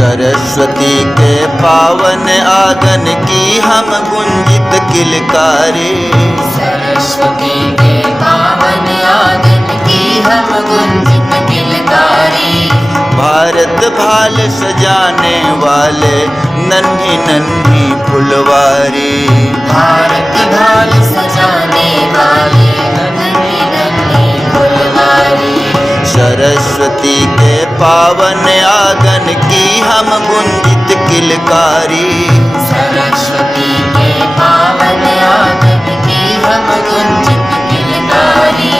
सरस्वती के पावन आंगन की हम गुंजित किलकारी। सरस्वती के पावन आंगन की हम गुंजित किलकारी। भारत भाल सजाने वाले नन्ही नन्ही फुलवारी। भारत भाल सजाने वाले नन्ही नन्ही फुलवारी। सरस्वती के पावन आंगन की हम गुंजित किलकारी। सरस्वती के पावन आंगन की हम गुंजित किलकारी।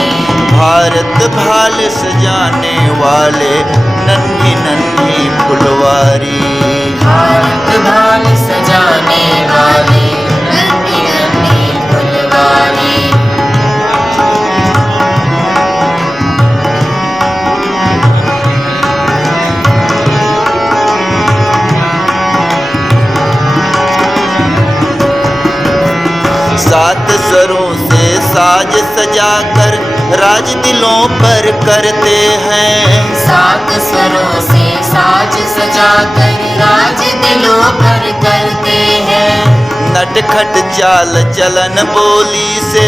भारत भाल सजाने वाले नन्ही नन्ही फुलवारी। भारत भाल सजाने वाले नन्ही नन्ही फुलवारी। सात स्वरों से साज सजाकर राज दिलों पर करते हैं। सात स्वरों से साज सजाकर राज दिलों पर करते हैं। नटखट चाल चलन बोली से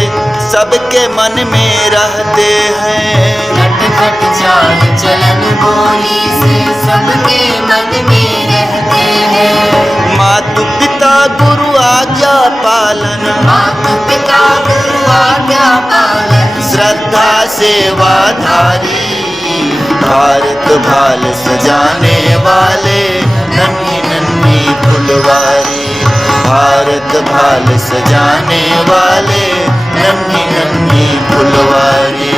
सबके मन में रहते हैं। नटखट चाल चलन बोली से सबके मन में रहते हैं। मातु पिता गुरु आज्ञा पालन। माता पिता गुरु आज्ञा पालन। श्रद्धा सेवाधारी। भारत भाल सजाने वाले नन्ही नन्ही फुलवारी। भारत भाल सजाने वाले नन्ही नन्ही फुलवारी।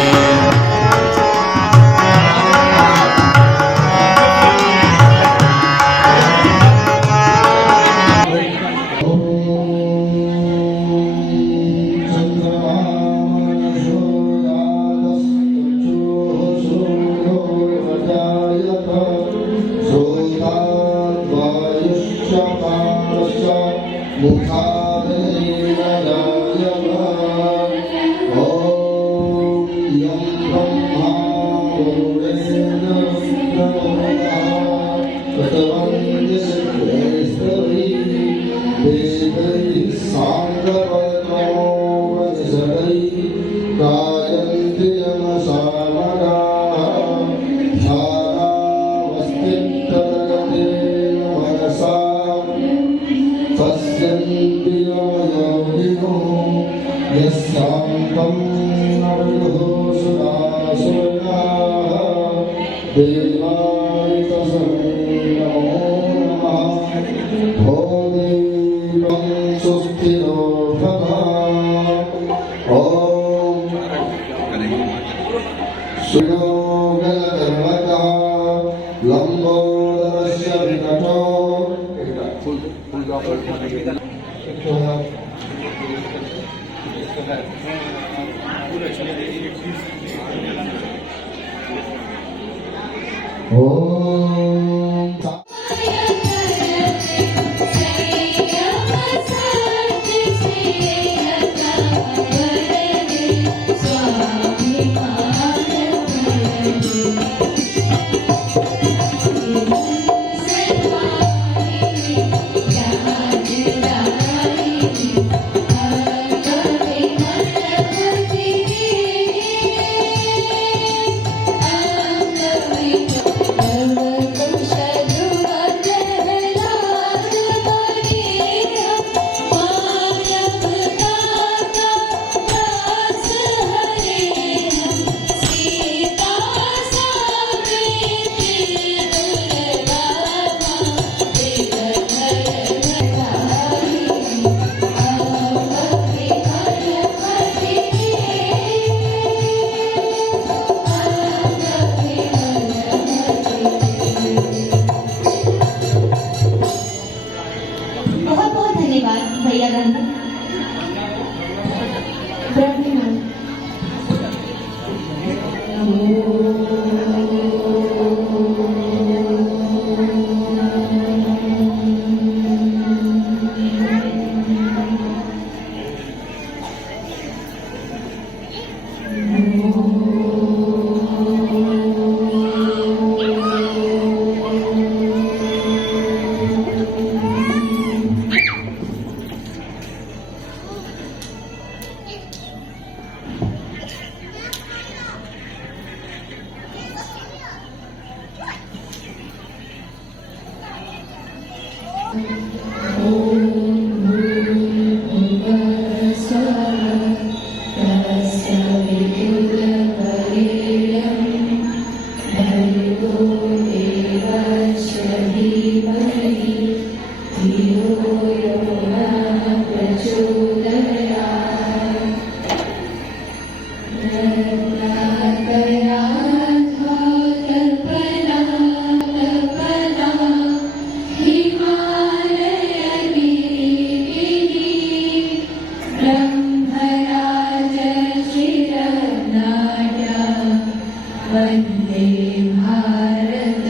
वन्दे भारत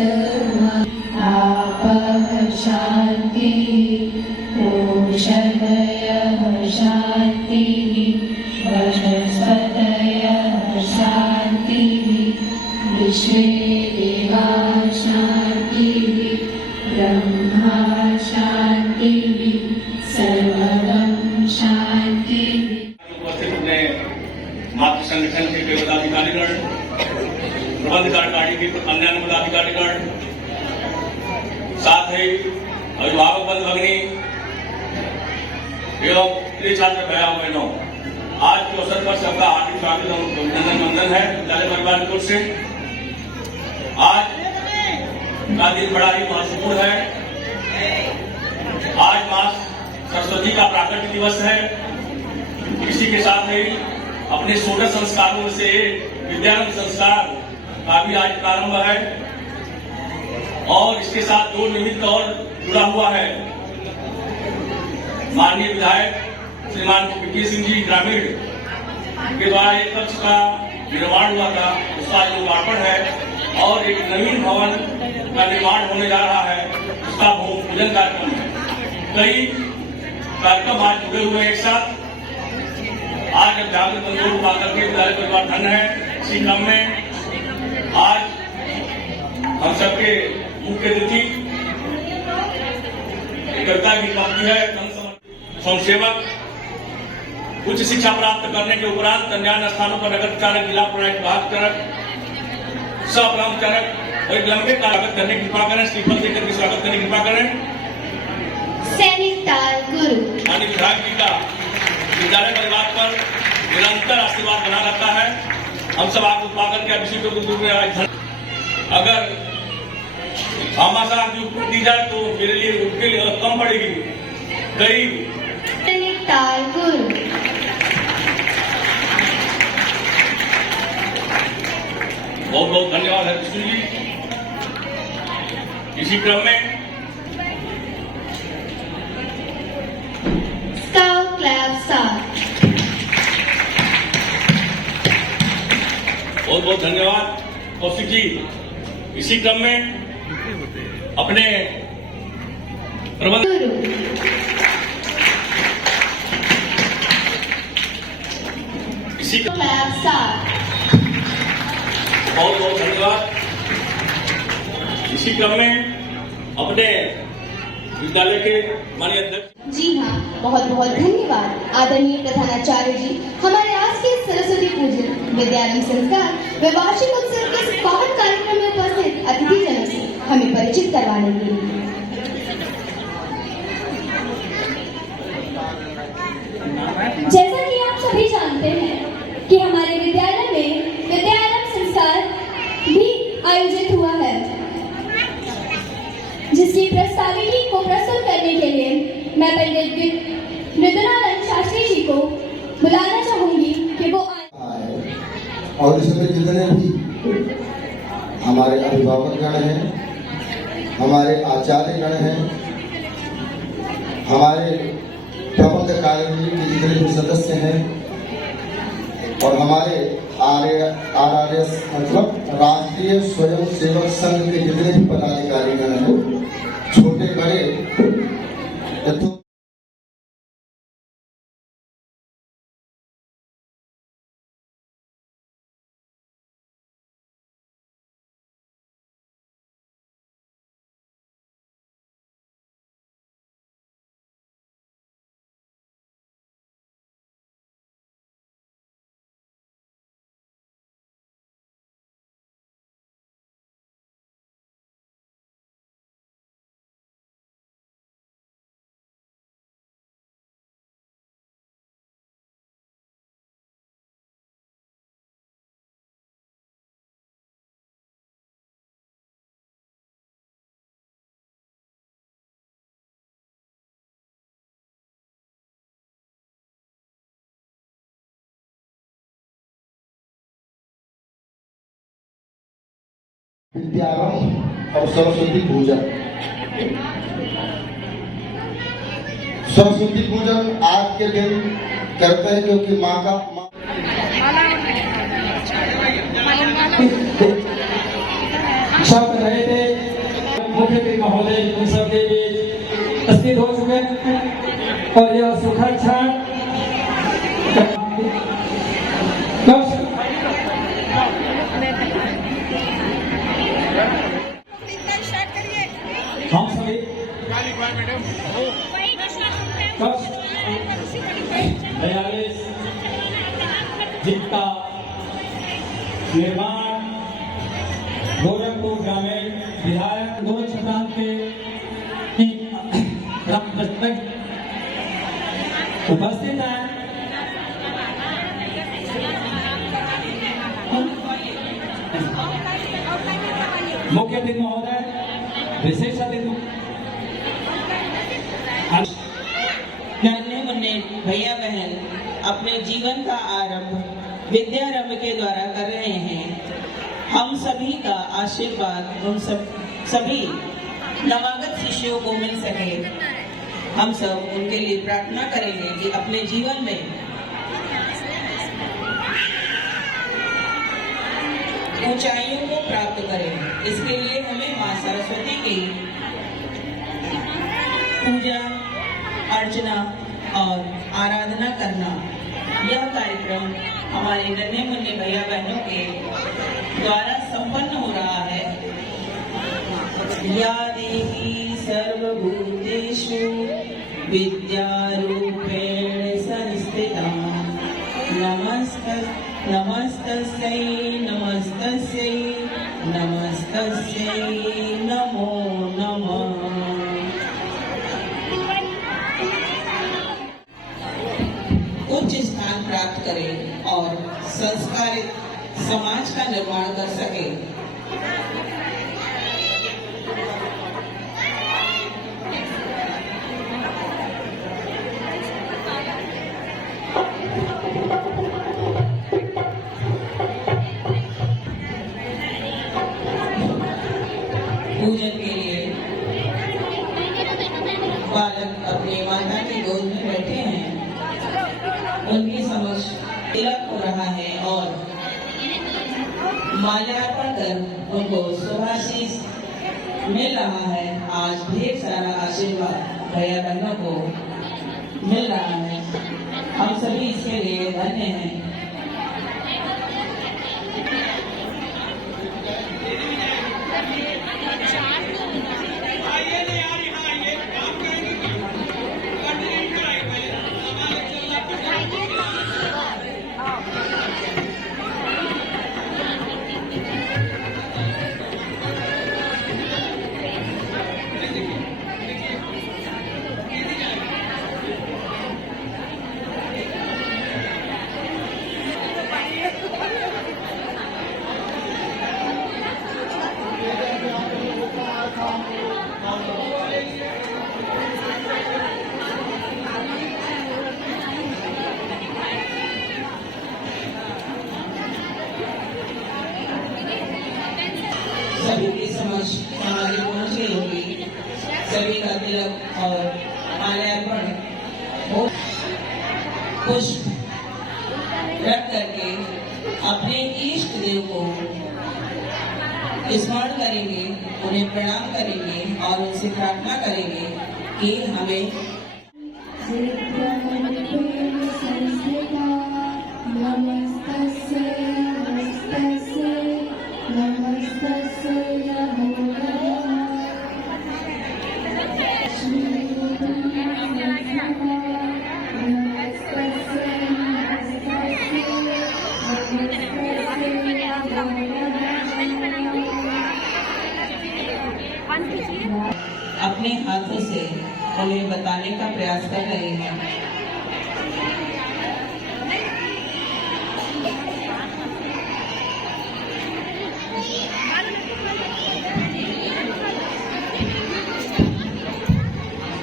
आपः शान्तिः ओषधयः शान्तिः वनस्पतयः शान्तिः विश्वे देवाः शान्तिः ब्रह्मा शान्तिः सर्वं शान्तिः। उपस्थित अपने मातृ संगठन के पदाधिकारीगण, प्रबंध कार्यकारिणी के अन्य पदाधिकारीगण, साथ ही अभिभावक बंधु भगिनी एवं प्रिय छात्र भैया बहनों, आज के अवसर पर सबका हार्दिक स्वागत और अभिनंदन वंदन है विद्यालय परिवार की ओर से। आज का दिन बड़ा ही महत्वपूर्ण है। आज मां सरस्वती का प्राकट्य दिवस है। इसी के साथ ही अपने 16 संस्कारों में से एक विद्यारंभ संस्कार का भी आज प्रारंभ है और इसके साथ दो निमित्त और जुड़ा हुआ है। माननीय विधायक श्रीमान पी सिंह जी ग्रामीण के द्वारा एक कक्ष का निर्माण हुआ था, उसका लोकार्पण है और एक नवीन भवन का निर्माण होने जा रहा है, उसका भूमि पूजन कार्यक्रम है। कई कार्यक्रम आज जुड़े हुए एक साथ। आज जब जागृत बंधु पाकर के विद्यालय परिवार धन्य है। इसी क्रम में आज हम सबके मुख्य अतिथि कविता की प्राप्ति है। स्वयंसेवक उच्च शिक्षा प्राप्त करने के उपरांत अन्य स्थानों पर नगर चालक, जिला प्रणाली विभाग चालक, सह चालक और एक लंबे स्वागत करने की कृपा करें। श्रीफल देकर के स्वागत करने की कृपा करें। सैनिक ताल गुरु माननीय विधायक जी का विद्यालय परिवार पर निरंतर आशीर्वाद बना रहता है। हम सब आपको पाकर के अभिषेक अगर हमाशा की ऊपर दी जाए तो मेरे लिए उसके लिए कम पड़ेगी। करीब सैनिक ताल गुरु बहुत बहुत धन्यवाद है विष्णु जी। इसी क्रम में स्काउट क्लब साथ बहुत बहुत धन्यवाद कौशिक जी। इसी क्रम में अपने प्रबंध गुरु इसी क्लब साथ बहुत बहुत धन्यवाद। इसी क्रम में अपने विद्यालय के माननीय अध्यक्ष जी हाँ, बहुत बहुत धन्यवाद आदरणीय प्रधानाचार्य जी, हमारे आज के सरस्वती पूजन विद्यारंभ संस्कार व वार्षिक उत्सव के इस पावन कार्यक्रम में उपस्थित अतिथिजनों से हमें परिचित करवाने के लिए। जैसा कि आप सभी जानते हैं कि हमारे विद्यालय में विद्यारंभ संस्कार भी आयोजित हुआ है, जिसकी प्रस्ताविकी को प्रस्तुत करने के लिए मैं पंडित मृदुलानंद शास्त्री जी को बुलाना चाहूंगी कि वो आए। और इसमें जितने भी हमारे अभिभावकगण हैं, हमारे आचार्यगण हैं, हमारे प्रबंध कार्यालय के जितने भी सदस्य हैं और हमारे RRS मतलब राष्ट्रीय स्वयं सेवक संघ के जितने भी पदाधिकारीगण हैं, छोटे बड़े विद्यारंभ और सरस्वती पूजन। सरस्वती पूजन आज के दिन करते हैं क्योंकि माँ का सब रहे थे मुख्यमंत्री महोदय उन सबके बीच उपस्थित हो चुके हैं और यह सुखद क्षण हम सभी दयालेश जिनका निर्माण गोरखपुर ग्रामीण विधायक दोनों छत्रांत के उपस्थित हैं। मुख्य अतिथि महोदय, विशेष अतिथि नन्हे मुन्ने भैया बहन अपने जीवन का आरंभ विद्यारंभ के द्वारा कर रहे हैं। हम सभी का आशीर्वाद उन सभी नवागत शिष्यों को मिल सके। हम सब उनके लिए प्रार्थना करेंगे कि अपने जीवन में ऊंचाइयों को प्राप्त करें। इसके लिए हमें मां सरस्वती की पूजा अर्चना और आराधना करना, यह कार्यक्रम हमारे नन्हे मुन्ने भैया बहनों के द्वारा संपन्न हो रहा है। या देवी सर्वभूतेषु विद्यारूपेण संस्थिता नमस्तस्यै नमस्तस्यै नमस्तस्यै नमो नमः। उच्च स्थान प्राप्त करें और संस्कारित समाज का निर्माण कर सके। पूजन के लिए बालक अपनी माता की गोद में बैठे हैं। उनके समक्ष तिलक हो रहा है और माल्यार्पण कर उनको शुभाशीष मिल रहा है। आज ढेर सारा आशीर्वाद भैया बहनों को मिल रहा है। हम सभी इसके लिए धन्य हैं। सभी के समक्ष सामग्री पहुंच गई होगी। सभी का तिलक और माल्यार्पण पुष्प रख करके अपने इष्ट देव को स्मरण करेंगे, उन्हें प्रणाम करेंगे और उनसे प्रार्थना करेंगे कि हमें अपने हाथों से उन्हें बताने का प्रयास कर रहे हैं।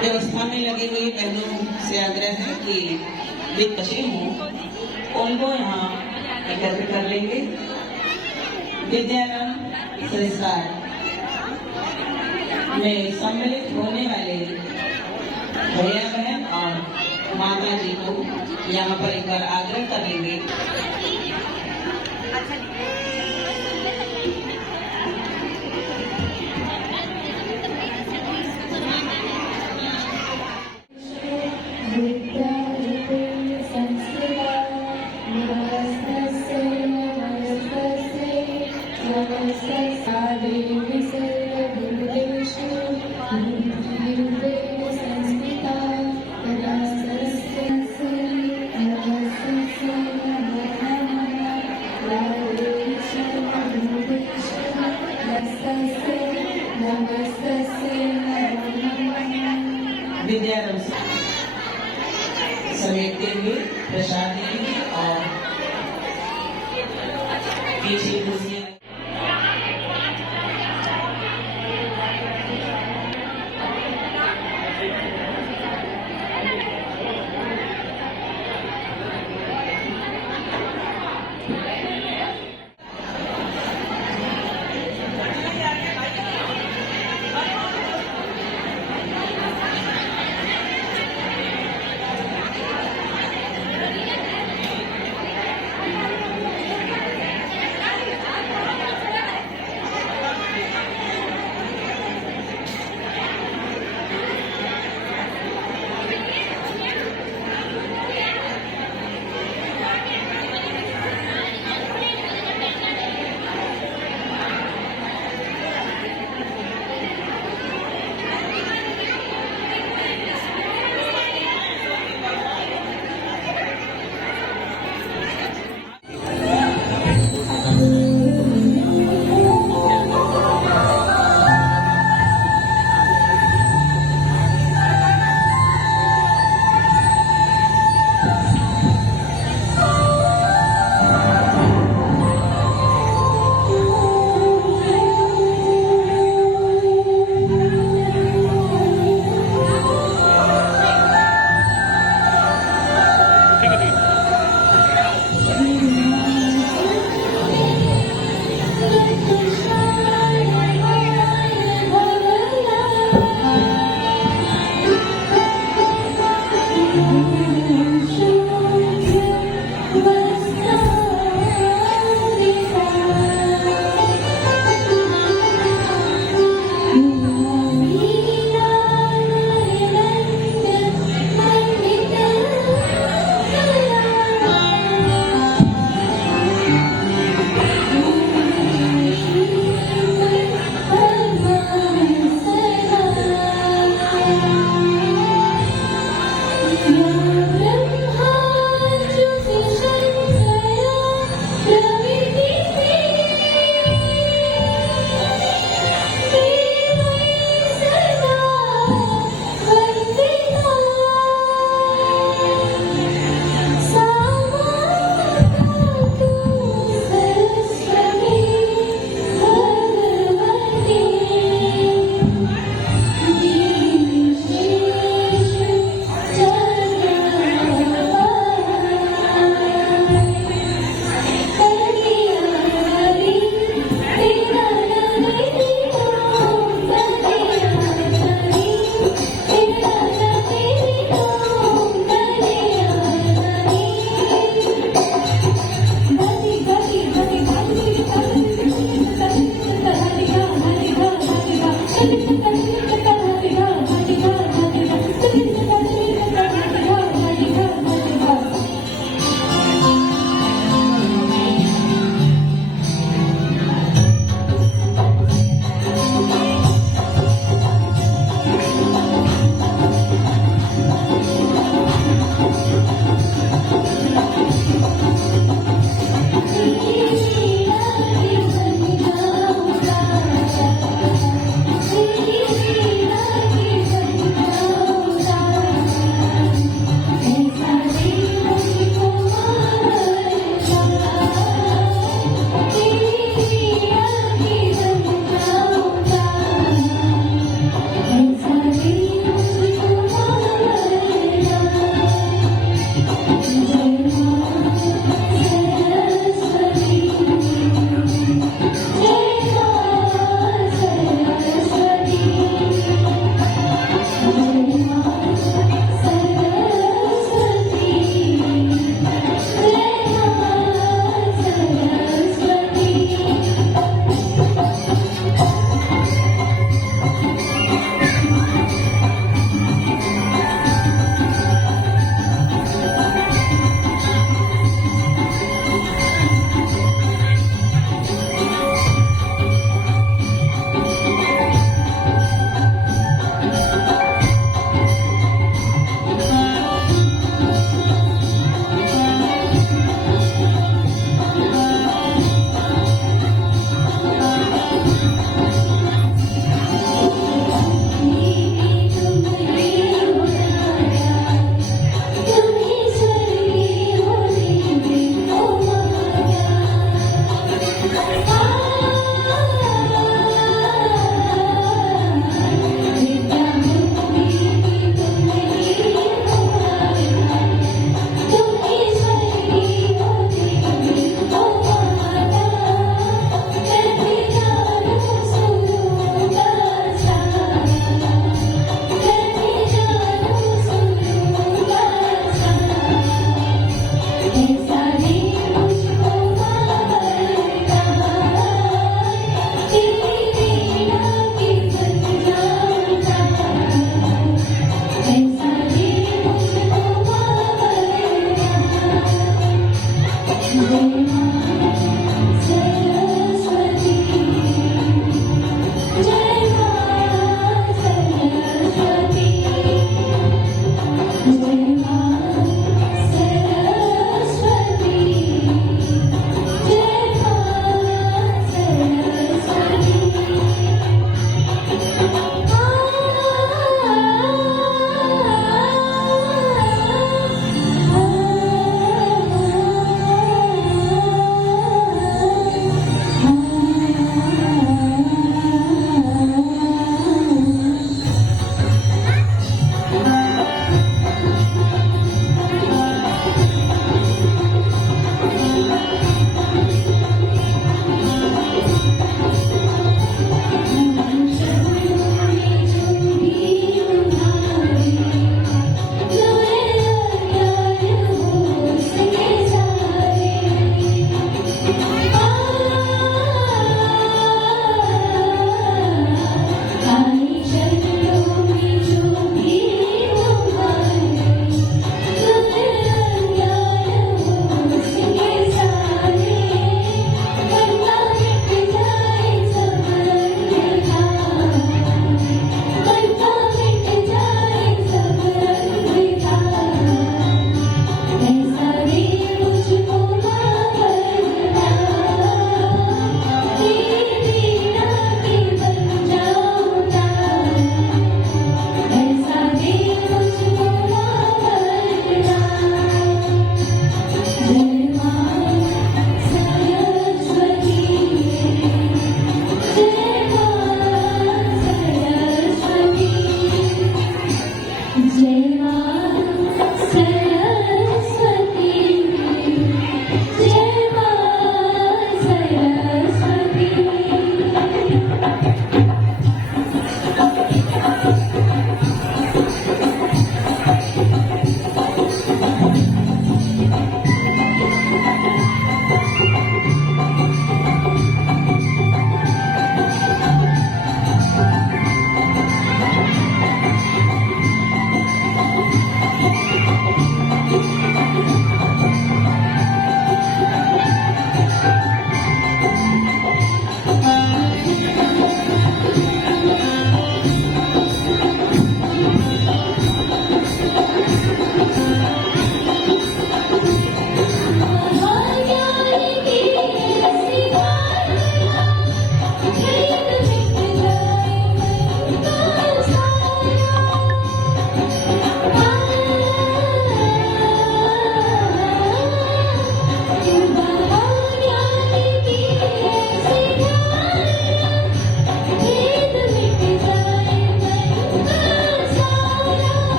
व्यवस्था में लगे हुए बहनों से आग्रह है कि वे बचे हों उनको यहाँ एकत्र कर लेंगे। विद्यारंभ संस्कार में सम्मिलित होने वाले भैया बहन और माता जी को यहाँ पर एक बार आग्रह करेंगे। विद्यारंभ समेटते हुए प्रसाद देंगे और पीछे कुर्सियां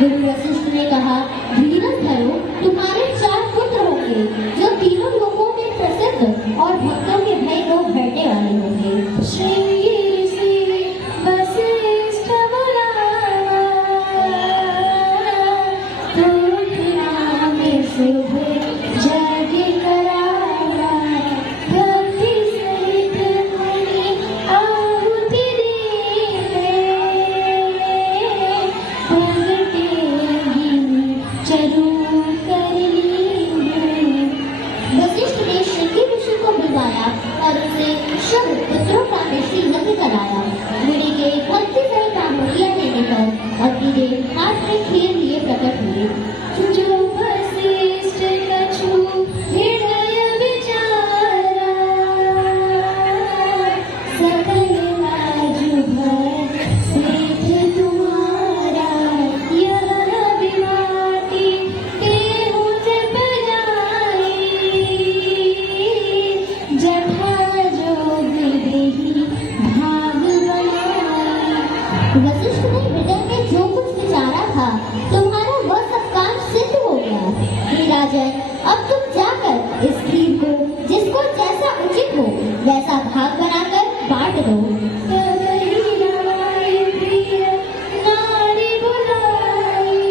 गुरु वशिष्ठ ने कहा, धीरज धरो, तुम्हारे 4 पुत्र होंगे जो तीनों लोकों में प्रसिद्ध और भक्तों के भय को हरने वाले होंगे। श्रृंगी ऋषि वशिष्ठ बुलावा, तुम में शुभ जग करावा, भक्ति सहित मुनि आहुति देवे, जरूर कर लेंगे। वशिष्ठ ने श्रृंगी ऋषि को बुलवाया और उसे शुभ पुत्रों का निश्चय यज्ञ कराया। मुनि के भक्ति सहित आहुतियां देने पर अग्निदेव हाथ में खीर लिए प्रकट हुए। जो वशिष्ठ कछु हृदय विचारा, सकल राजु भर सिद्ध तुम्हारा, यह विवाति तेहु जप जाई, जथा जोग देहि भाग बनाई। वशिष्ठ ने हृदय में जो कुछ विचारा था, तुम्हारा वह सब काम सिद्ध हो गया। हे राजन, अब तुम जाकर इस खीर को जिसको जैसा उचित हो वैसा भाग बनाकर बांट दो। नारी बुलाई,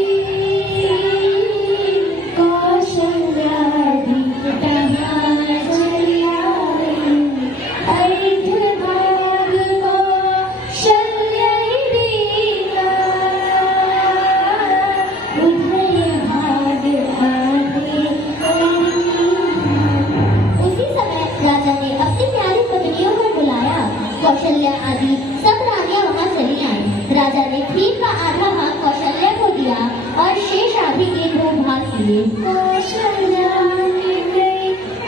कौशल्यादि कहाँ चली आई, अर्ध भाग कौशल्या दीना, उभय भाग आगे उसी समय राजा ने अपनी प्यारी पत्नियों को बुलाया। कौशल्या आदि सब रानियां वहां चली आई। राजा ने खीर का आधा भाग कौशल्या को दिया और शेष आधे के 2 भाग किए। कौशल्या ने गई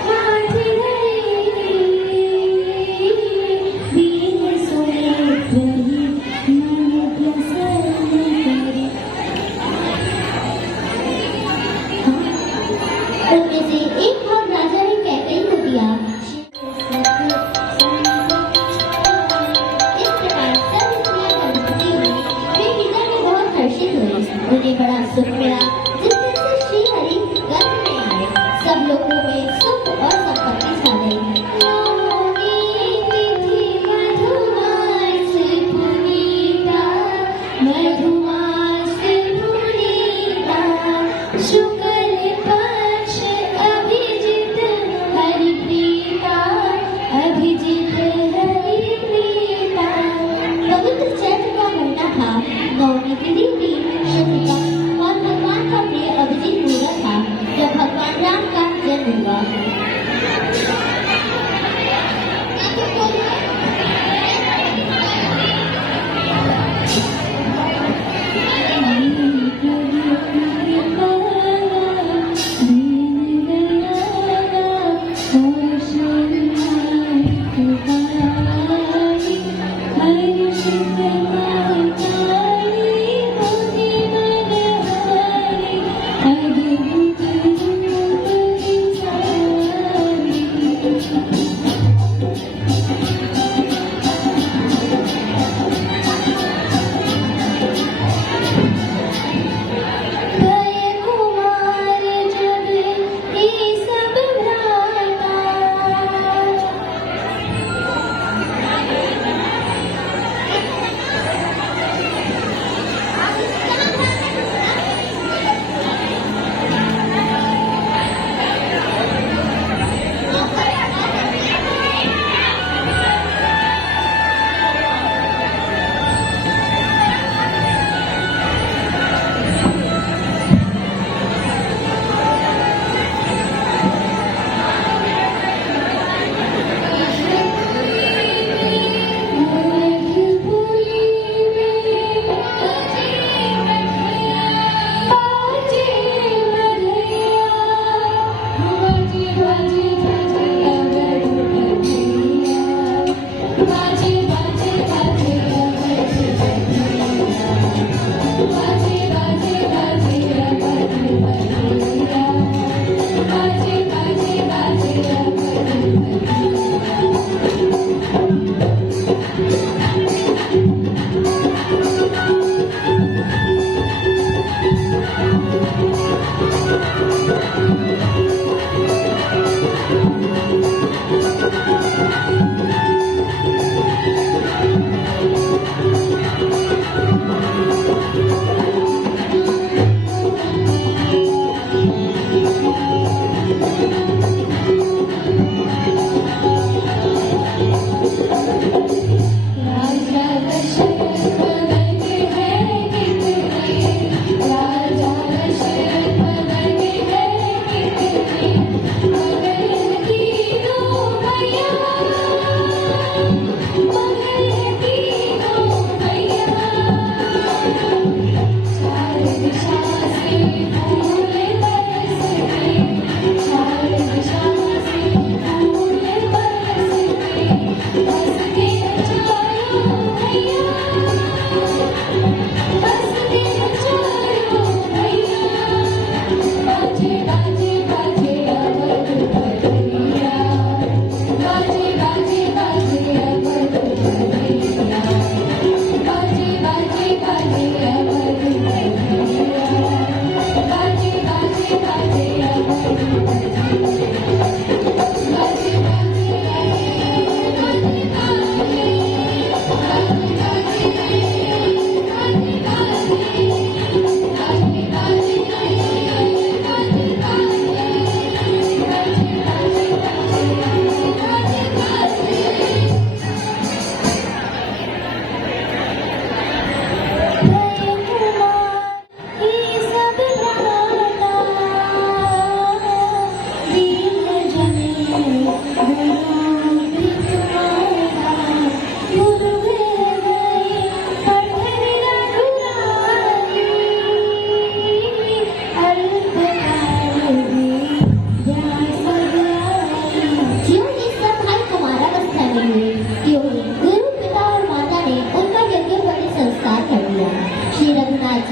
हाथ धरी, दीन सुने रही मन प्रसन्न करी। उनमें से एक भाग राजा ने कैकेयी को दिया। इस प्रकार सब स्त्रियां गर्भवती हुई। वे हृदय में बहुत हर्षित हुई। उन्हें बड़ा सुख मिला जिस दिन से श्री हरि गर्भ में आए। सब लोगों में सुख और संपत्ति छा गई। नौमी तिथि मधुमास पुनीता, मधुमास पुनीता, शुक्ल पक्ष अभिजित हरिप्रीता, अभिजित हरिप्रीता। पवित्र चैत्र का महीना था। नौमी तिथि थी, शुक्ल पक्ष और भगवान का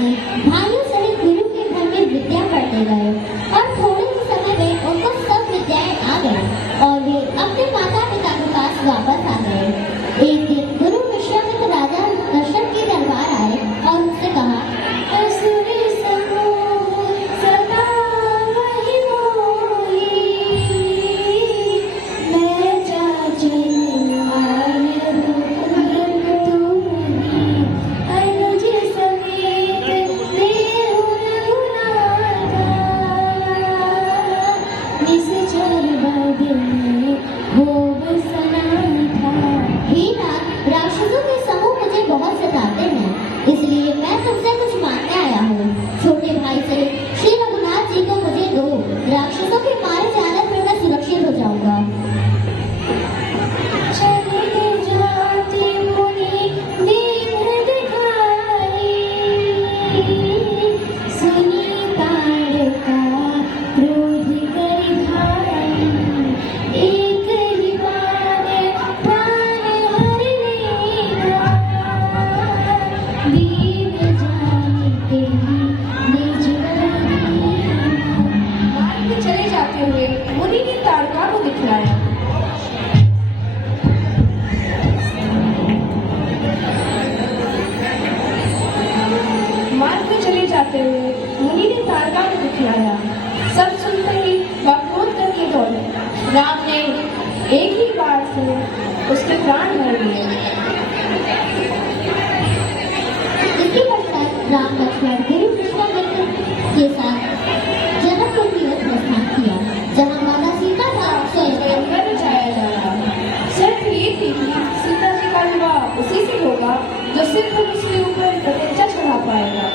व्यासी भाइयों सहित गुरु के घर में विद्या पढ़ने गए और थोड़े ही समय में उनको सब विद्याएं आ गई और वे अपने माता पिता के पास वापस आ गए। एक दिन गुरु विश्वामित्र राजा दशरथ के दरबार आए और उनसे कहा, असुर समूह सदा वही मोही, मैं चाचन राक्षसों के समूह मुझे बहुत सताते हैं, इसलिए मैं तुमसे कुछ मांगने आया हूँ। छोटे भाई से श्री रघुनाथ जी को मुझे दो, राक्षसों के मारे जाने पर मैं सुरक्षित हो जाऊंगा। चले जाते हुए मुनि ने ताड़का को दिखलाया। मार्ग में चले जाते हुए मुनि ने ताड़का को दिखलाया। सब सुनते ही वह क्रोध करके दौड़े। राम ने एक ही बार से उसके प्राण भर लिए। इसके पश्चात राम लक्ष्मण गुरु विश्वामित्र के साथ जनकपुर की ओर प्रस्थान किया, जहाँ माता सीता का स्वयंवर जाया जा रहा। शर्त ये थी कि सीता जी का विवाह उसी से होगा जो सिर्फ उसके ऊपर प्रतिज्ञा चढ़ा पाएगा।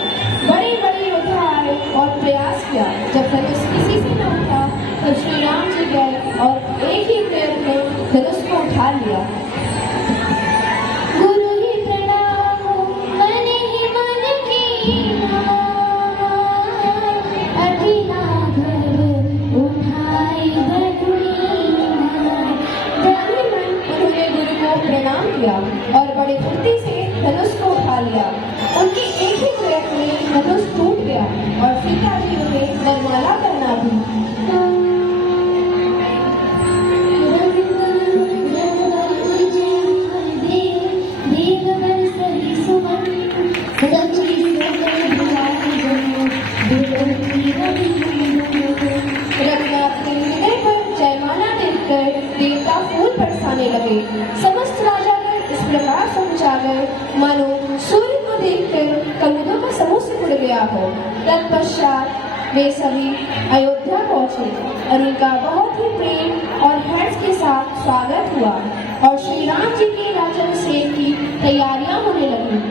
बड़े बड़े योद्धा आए और प्रयास किया, जब तक किसी से न उठा तो श्री राम जी गए और एक ही पैर में धनुष को उठा लिया। गुरु ही प्रणाम मन ही मन कीना, अधीना घर उठाई उन्होंने गुरु को प्रणाम किया और बड़े फुर्ती से धनुष को उठा लिया। उनके एक ही प्रयत्न में धनुष टूट गया और सीता जी उन्हें वरमाला करना भी। रघुनाथ के हृदय पर जयमाला देखकर देवता फूल बरसाने लगे। समस्त राजागण इस प्रकार समझा गए मानो सूर्य को देखकर कमलों का समूह सिकुड़ गया हो। तत्पश्चात वे सभी अयोध्या पहुंचे और उनका बहुत ही प्रेम और हर्ष के साथ स्वागत हुआ और श्री राम जी के राज्याभिषेक की तैयारियां होने लगी।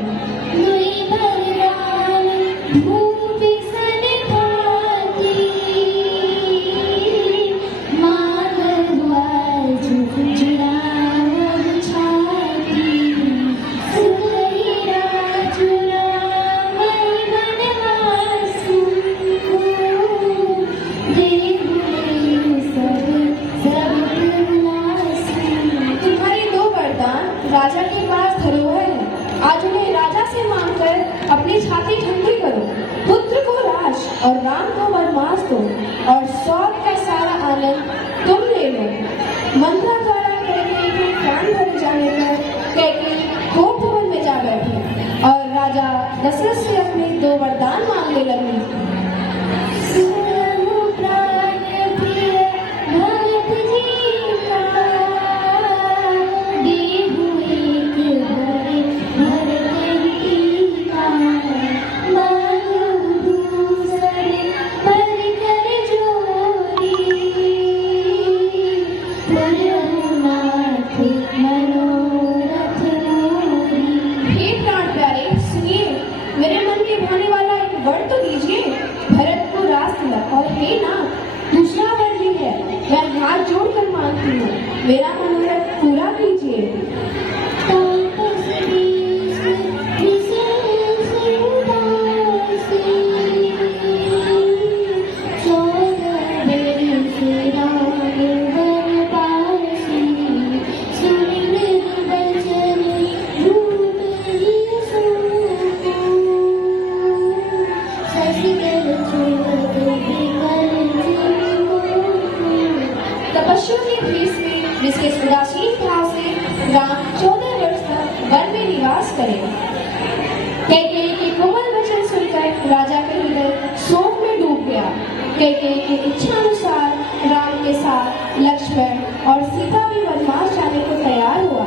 राजा के पास धरोहर है, आज उन्हें राजा से मांगकर अपनी छाती ठंडी करो। पुत्र को राज और राम को वनवास दो और स्वर्ग का सारा आनंद तुम ले लो। मंत्रा द्वारा कैकेयी के प्राण भर जाने पर कैकेयी कोप भवन में जा बैठी और राजा दशरथ से अपने 2 वरदान मांगने लगी। मेरा मनोरथ पूरा कीजिए। वर्षों के भेष में जिसके उदासीन भाव से राम 14 वर्ष तक वन में निवास करे। कैकेयी के कोमल वचन सुनकर राजा का हृदय शोक में डूब गया। कैकेयी की इच्छा अनुसार राम के साथ लक्ष्मण और सीता भी वनवास जाने को तैयार हुआ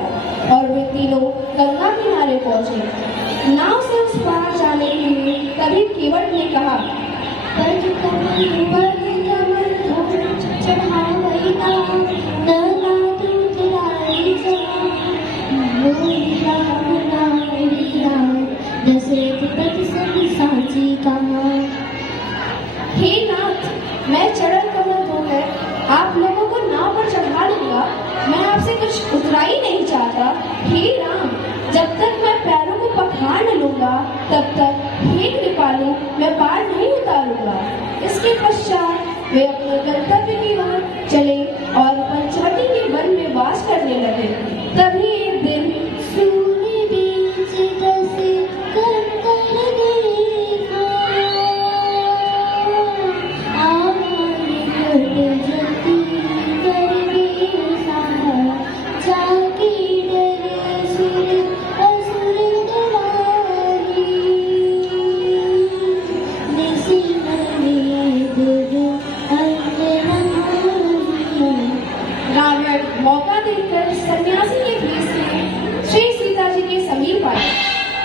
और वे तीनों गंगा किनारे पहुंचे। नाव से उस पार जाने के लिए तभी केवट ने कहा, हे नाथ, मैं चढ़ल कमल धोकर आप लोगों को नाव पर चढ़ा लूंगा। मैं आपसे कुछ उतरा ही नहीं चाहता। हे राम, जब तक मैं पैरों को पखार न लूंगा तब तक हे कृपालु मैं पार नहीं उतारूंगा। इसके पश्चात वे अपने गंतव्य की ओर चले और पंचवटी के वन में वास करने लगे। तभी एक दिन सूर्य बीच दसे कंकर देखा, आवाज़ घट जती करके सहा, जाके डरे सुर असुर डरारी, निसी मरे गुरु अंजना। रावण मौका देखकर सन्यासी के भेष में श्री सीता जी के समीप आया,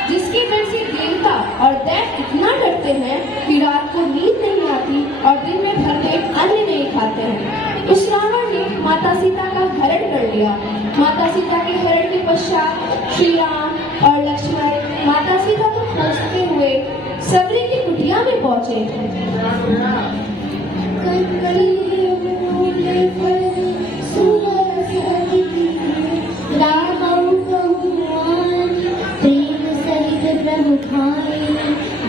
जिसके डर से देवता और दैत्य इतना डरते हैं कि रात को नींद नहीं आती और दिन में भर पेट अन्न नहीं खाते हैं। उस रावण ने माता सीता का हरण कर लिया। माता सीता के हरण के पश्चात श्री राम और लक्ष्मण माता सीता को खोजते हुए सबरी की कुटिया में पहुंचे। प्रेम सहित प्रभु खाए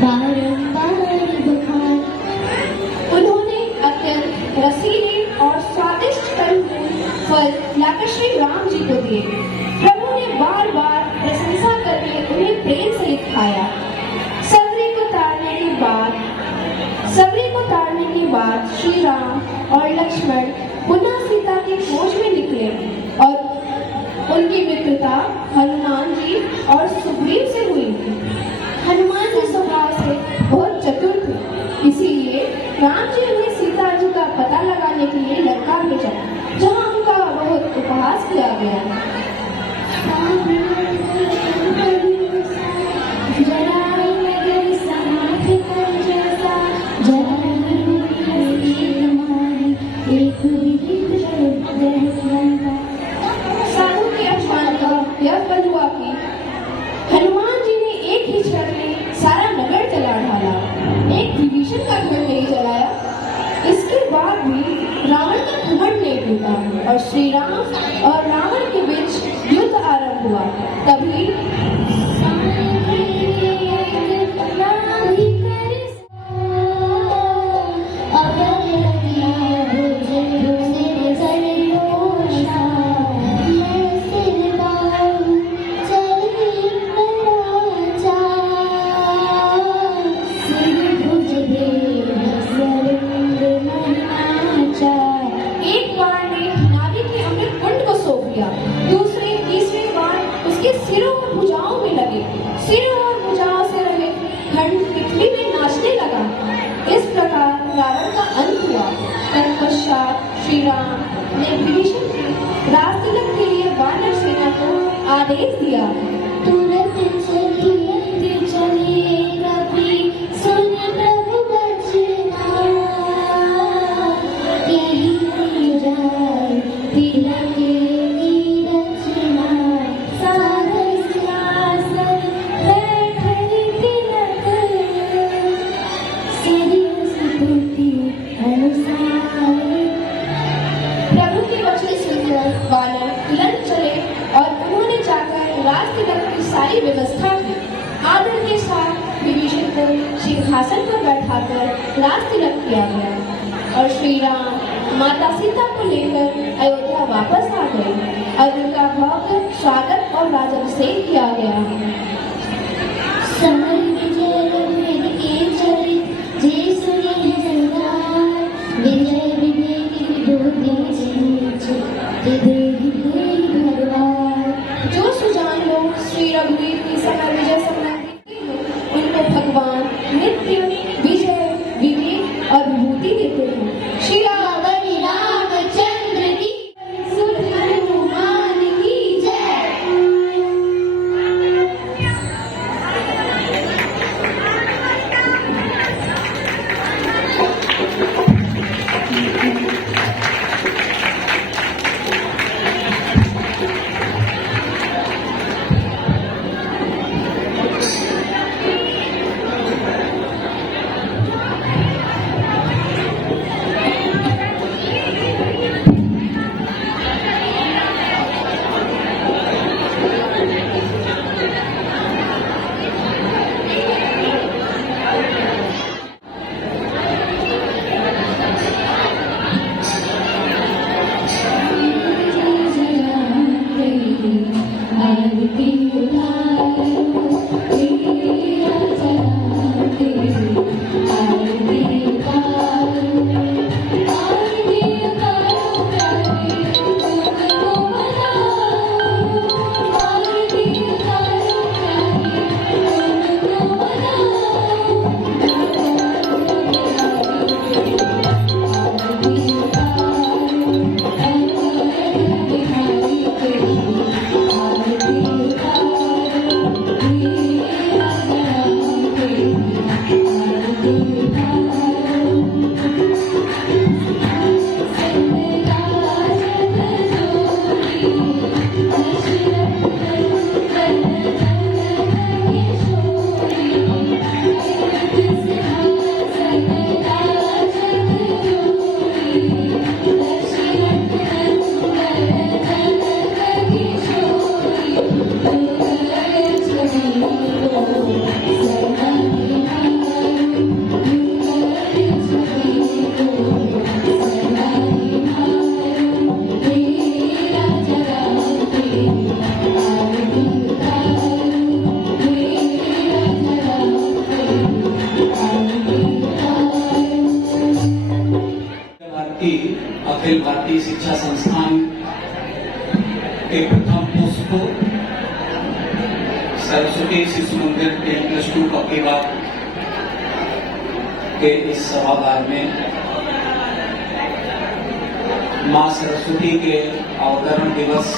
बारंबार बखाए। उन्होंने अत्यंत रसीले और स्वादिष्ट फल लाकर श्री राम जी को दिए। प्रभु ने बार बार प्रशंसा करके उन्हें प्रेम सहित खाया। सबरी को तारने के बाद श्री राम और लक्ष्मण पुनः सीता की खोज में निकले और उनकी मित्रता हनुमान जी और सुग्रीव से हुई। हनुमान जी स्वभाव से बहुत चतुर थे, इसीलिए राम जी उन्हें सीता जी का पता लगाने के लिए लंका भेजा, जहाँ उनका बहुत उपहास किया गया। साधु के अपमान का यह फल हुआ कि हनुमान जी ने एक ही क्षण में सारा नगर जला डाला, एक विभीषण का घर नहीं जलाया। इसके बाद भी रावण का घमंड नहीं टूटा और श्री राम और रावण के बीच युद्ध आरंभ हुआ। तभी एक बाण ने नाभि के अमृत कुंड को सौंप दिया, दूसरे तीसरे बाण उसके सिरों और भुजाओं में लगे। सिरों और भुजाओं से रहे खंड पृथ्वी में नाचने लगा। इस प्रकार रावण का अंत हुआ। तत्पश्चात श्री राम ने विभीषण के राजतिलक के लिए वानर सेना को आदेश दिया। तुरंत चलिए कभी सुन प्रभु बचना, यही नहीं जाए तिलक की रचना, सागर सिंहासन बैठे तिलक, सिरियस बुद्धि अनुसार। प्रभु की वचन सुनकर वानर तुरंत चले और उन्होंने जाकर राजतिलक की सारी व्यवस्था की। आदर के साथ विभीषण को सिंहासन पर बैठाकर राजतिलक किया गया और श्री राम माता सीता को लेकर अयोध्या वापस आ गए और उनका भव्य स्वागत और राजाभिषेक किया गया। समर विजय रघुवीर के चरित जे सुने हैं सरदार, विजय विवेक विबुद्धि जिन अखिल भारतीय शिक्षा संस्थान के प्रथम पुष्प सरस्वती शिशु मंदिर 10+2 कपीबाग के इस सभागार में मां सरस्वती के अवतरण दिवस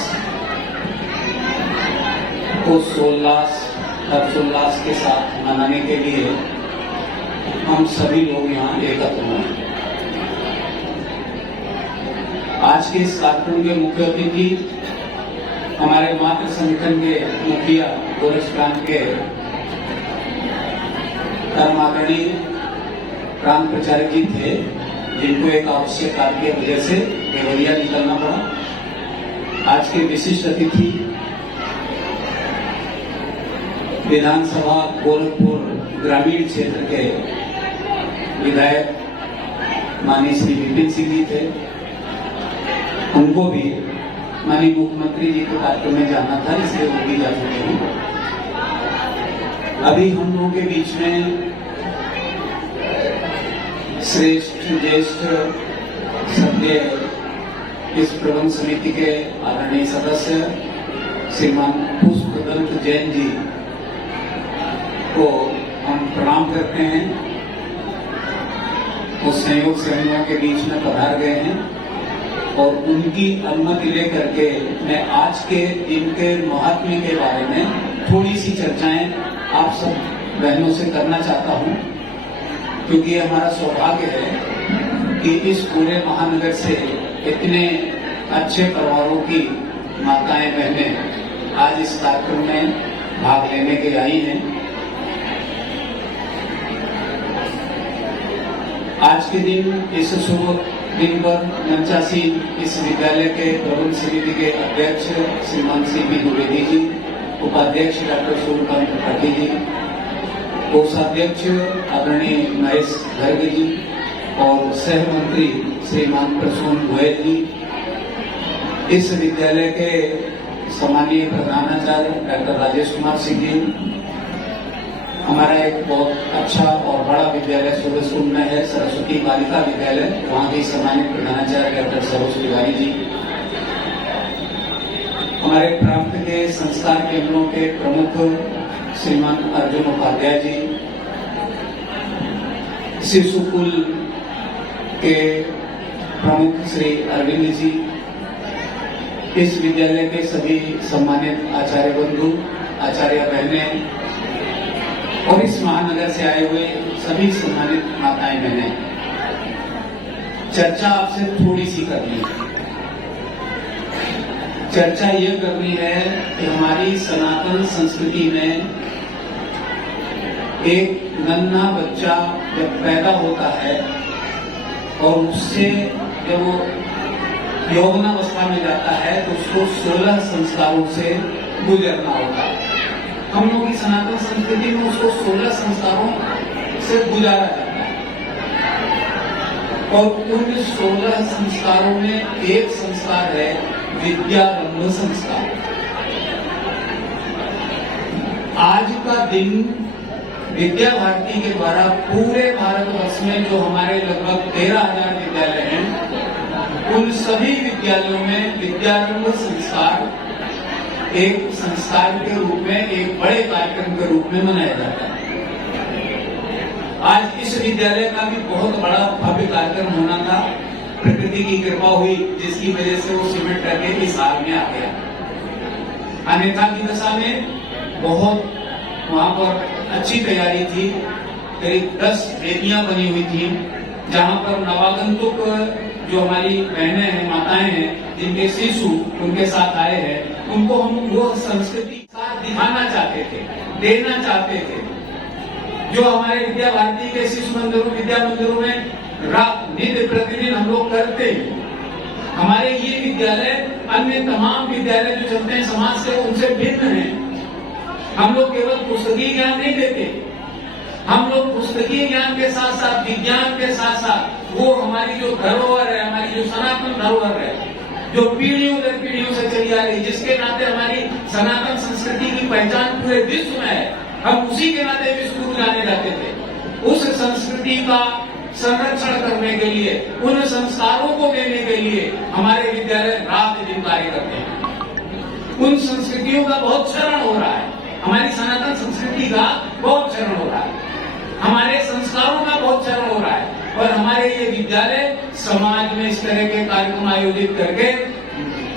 को हर्षोल्लास के साथ मनाने के लिए हम सभी लोग यहाँ एकत्र हुए। आज के इस कार्यक्रम के मुख्य अतिथि हमारे मातृ संगठन के मुखिया गोरक्ष प्रांत के धर्म आदरणीय प्रांत प्रचारक जी थे, जिनको एक आवश्यक कार्य की वजह से देवरिया निकलना पड़ा। आज के विशिष्ट अतिथि विधानसभा गोरखपुर ग्रामीण क्षेत्र के विधायक माननीय श्री विपिन सिंह जी थे। उनको भी माननीय मुख्यमंत्री जी के कार्यक्रम में जाना था, इसलिए वो भी जा चुके हैं। अभी हम लोगों के बीच में श्रेष्ठ ज्येष्ठ सत्य इस प्रबंध समिति के आदरणीय सदस्य श्रीमान पुष्पदत्त जैन जी को हम प्रणाम करते हैं। उस संयोग से हम लोगों के बीच में पधार गए हैं और उनकी अनुमति लेकर के मैं आज के दिन के महात्म्य के बारे में थोड़ी सी चर्चाएं आप सब बहनों से करना चाहता हूं, क्योंकि ये हमारा सौभाग्य है कि इस पूरे महानगर से इतने अच्छे परिवारों की माताएं बहनें आज इस कार्यक्रम में भाग लेने के आई हैं। आज के दिन इस शुभ दिन पर मंचासी इस विद्यालय के प्रबंध समिति के अध्यक्ष श्रीमान सी.पी. द्विवेदी जी, उपाध्यक्ष डॉक्टर सूर्यकांत त्रिपाठी जी, कोषाध्यक्ष आदरणीय महेश गर्ग जी और सह मंत्री श्रीमान प्रसून गोयल जी, इस विद्यालय के सम्मानीय प्रधानाचार्य डॉक्टर राजेश कुमार सिंह जी, हमारा एक बहुत अच्छा और बड़ा विद्यालय सूरजकुंड में है सरस्वती बालिका विद्यालय, वहां के सम्मानित प्रधानाचार्य डॉक्टर सरोज तिवारी जी, हमारे प्रांत के संस्कार केंद्रों के प्रमुख श्रीमान अर्जुन उपाध्याय जी, शिशुकुल के प्रमुख श्री अरविंद जी, इस विद्यालय के सभी सम्मानित आचार्य बंधु, आचार्य बहनें और इस महानगर से आए हुए सभी सम्मानित माताएं बहनें, चर्चा आपसे थोड़ी सी करनी है। चर्चा ये करनी है कि हमारी सनातन संस्कृति में एक नन्हा बच्चा जब पैदा होता है और उससे जब वो यौवनावस्था में जाता है तो उसको 16 संस्कारों से गुजरना होता है। हम लोग की सनातन संस्कृति में उसको 16 संस्कारों से गुजारा जाता है और उन 16 संस्कारों में एक संस्कार है विद्यारंभ संस्कार। आज का दिन विद्या भारती के द्वारा पूरे भारतवर्ष में जो हमारे लगभग 13,000 विद्यालय हैं, उन सभी विद्यालयों में विद्यारंभ संस्कार एक संस्कार के रूप में, एक बड़े कार्यक्रम के रूप में मनाया जाता है। आज इस विद्यालय का भी बहुत बड़ा भव्य कार्यक्रम होना था, प्रकृति की कृपा हुई जिसकी वजह से वो सिमट करके इस हाल में आ गया। अन्यथा की दशा में बहुत वहां पर अच्छी तैयारी थी, करीब 10 वेदियां बनी हुई थी, जहां पर नवागंतुक जो हमारी बहनें हैं, माताएं हैं, जिनके शिशु उनके साथ आए हैं, उनको हम वो संस्कृति साथ दिखाना चाहते थे, देना चाहते थे, जो हमारे विद्या भारती के शिशु मंदिरों, विद्या मंदिरों में नित्य प्रतिदिन हम लोग करते हैं। हमारे ये विद्यालय अन्य तमाम विद्यालय जो चलते हैं समाज से, उनसे भिन्न हैं। हम लोग केवल पुस्तकीय ज्ञान नहीं देते, हम लोग पुस्तकीय ज्ञान के साथ साथ विज्ञान के साथ साथ वो हमारी जो धरोहर है, हमारी जो सनातन धरोहर है, जो पीढ़ियों दर पीढ़ियों से चली आ रही, जिसके नाते हमारी सनातन संस्कृति की पहचान पूरे विश्व में है, हम उसी के नाते विश्व को जाने जाते थे। उस संस्कृति का संरक्षण करने के लिए, उन संस्कारों को देने के लिए हमारे विद्यालय रात दिन कार्य करते हैं। उन संस्कृतियों का बहुत क्षरण हो रहा है, हमारी सनातन संस्कृति का बहुत क्षरण हो रहा है, हमारे संस्कारों का बहुत क्षरण हो रहा है। और हमारे ये विद्यालय समाज में इस तरह के कार्यक्रम आयोजित करके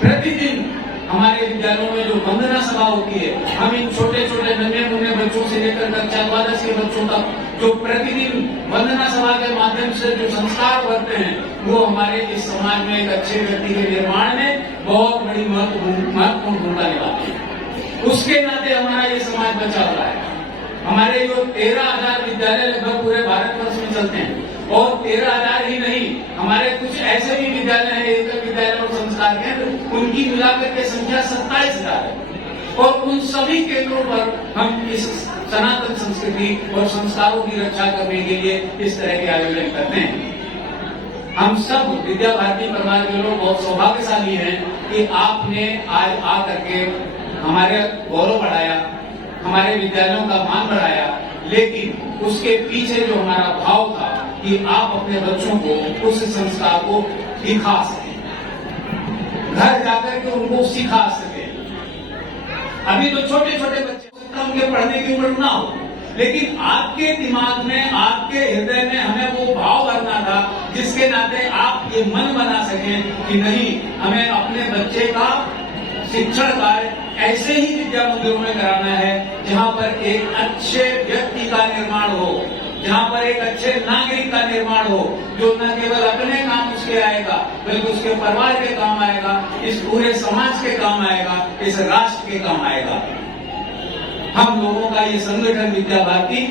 प्रतिदिन हमारे विद्यालयों में जो वंदना सभा होती है, हम इन छोटे छोटे नन्हे मुन्ने बच्चों से लेकर कक्षा 12 के बच्चों तक जो प्रतिदिन वंदना सभा के माध्यम से जो संस्कार बढ़ते हैं, वो हमारे इस समाज में एक अच्छे व्यक्ति के निर्माण में बहुत बड़ी महत्वपूर्ण भूमिका निभाते हैं। उसके नाते हमारा ये समाज बचा हुआ है। हमारे जो 13,000 विद्यालय लगभग पूरे भारतवर्ष में चलते हैं, और 13,000 ही नहीं, हमारे कुछ ऐसे भी विद्यालय हैं, एकल विद्यालय और संस्कार केंद्र, उनकी मिलाकर के संख्या 27,000 है। और उन सभी केंद्रों पर हम इस सनातन संस्कृति और संस्कारों की रक्षा करने के लिए इस तरह के आयोजन करते हैं। हम सब विद्या भारती परिवार के लोग बहुत सौभाग्यशाली हैं कि आपने आज आकर के हमारे गौरव बढ़ाया, हमारे विद्यालयों का मान बढ़ाया, लेकिन उसके पीछे जो हमारा भाव था कि आप अपने बच्चों को उस संस्कार को दिखा सकें, घर जाकर के उनको सिखा सकें। अभी तो छोटे छोटे बच्चे, उनके पढ़ने की उम्र ना हो, लेकिन आपके दिमाग में, आपके हृदय में हमें वो भाव भरना था जिसके नाते आप ये मन बना सकें कि नहीं, हमें अपने बच्चे का शिक्षण कार्य ऐसे ही विद्या मंदिरों में कराना है जहां पर एक अच्छे व्यक्ति का निर्माण हो, जहां पर एक अच्छे नागरिक का निर्माण हो, जो न केवल अपने काम उसके आएगा बल्कि उसके परिवार के काम आएगा, इस पूरे समाज के काम आएगा, इस राष्ट्र के काम आएगा। हम लोगों का ये संगठन विद्या भारती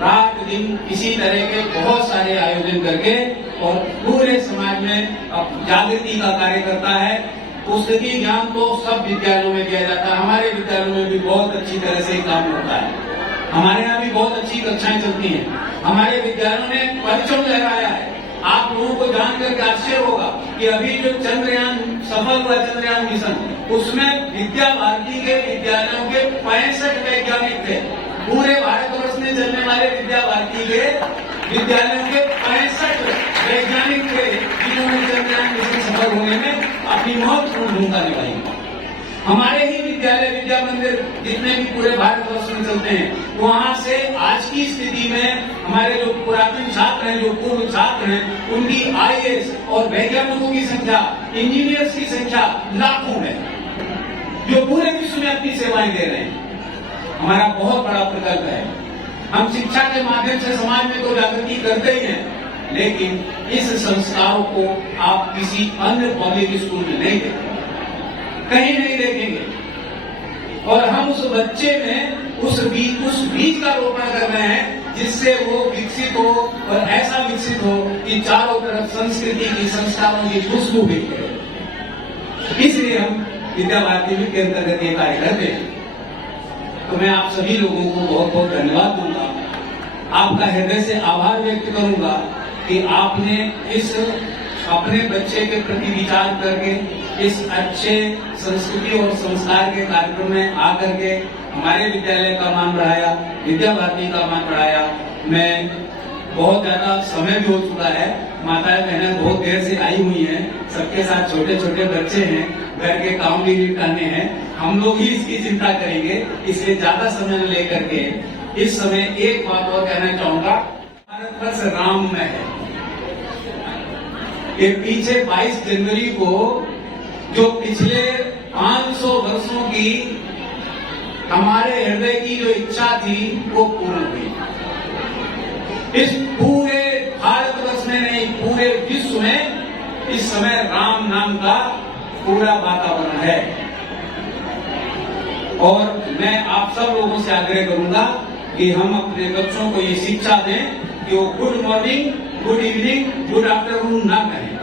रात दिन इसी तरह के बहुत सारे आयोजन करके और पूरे समाज में जागृति का कार्य करता है। पुस्तकीय ज्ञान तो सब विद्यालयों में दिया जाता है, हमारे विद्यालयों में भी बहुत अच्छी तरह से काम होता है। हमारे यहाँ भी बहुत अच्छी कक्षाएं चलती हैं। हमारे विद्यालयों ने परचम लहराया है। आप लोगों को जानकर के आश्चर्य होगा कि अभी जो चंद्रयान सफल हुआ, चंद्रयान मिशन, उसमें विद्या भारती के विद्यालयों के 65 वैज्ञानिक थे। पूरे भारतवर्ष में चलने वाले विद्या भारती के विद्यालयों के 65 वैज्ञानिक थे जिन्होंने चंद्रयान मिशन सफल होने में अपनी महत्वपूर्ण भूमिका निभाई। हमारे ही विद्यालय विद्या मंदिर जितने भी पूरे भारतवर्ष में चलते हैं, वहां से आज की स्थिति में हमारे जो पुरातन छात्र हैं, जो पूर्व छात्र हैं, उनकी IAS और वैज्ञानिकों की संख्या, इंजीनियर्स की संख्या लाखों है, जो पूरे विश्व में अपनी सेवाएं दे रहे हैं। हमारा बहुत बड़ा प्रकल्प है। हम शिक्षा के माध्यम से समाज में तो जागृति करते ही हैं, लेकिन इस संस्कारों को आप किसी अन्य पब्लिक स्कूल में नहीं देखेंगे, कहीं नहीं देखेंगे। और हम उस बच्चे में उस बीज का रोपण कर रहे हैं जिससे वो विकसित हो और ऐसा विकसित हो कि चारों तरफ संस्कृति की, संस्कारों की खुशबू बिखरे। इसलिए हम विद्या भारती के अंतर्गत ये कार्य करते हैं। तो मैं आप सभी लोगों को बहुत बहुत धन्यवाद दूंगा, आपका हृदय से आभार व्यक्त करूंगा कि आपने इस अपने बच्चे के प्रति विचार करके इस अच्छे संस्कृति और संस्कार के कार्यक्रम में आकर के हमारे विद्यालय का मान बढ़ाया, विद्या भारती का मान बढ़ाया। मैं बहुत ज्यादा समय भी हो चुका है, माताएं बहनें बहुत देर से आई हुई हैं, सबके साथ छोटे छोटे बच्चे हैं, घर के काम भी निपटाने हैं, हम लोग ही इसकी चिंता करेंगे, इसलिए ज्यादा समय न लेकर के इस समय एक बात और कहना चाहूंगा। भारतवर्ष राममय है। ये पीछे 22 जनवरी को जो पिछले 500 वर्षों की हमारे हृदय की जो इच्छा थी वो पूर्ण हुई। इस पूरे भारतवर्ष में नहीं, पूरे विश्व में इस समय राम नाम का पूरा वातावरण है। और मैं आप सब लोगों से आग्रह करूंगा कि हम अपने बच्चों को ये शिक्षा दें कि वो good morning, good evening, good afternoon ना कहें,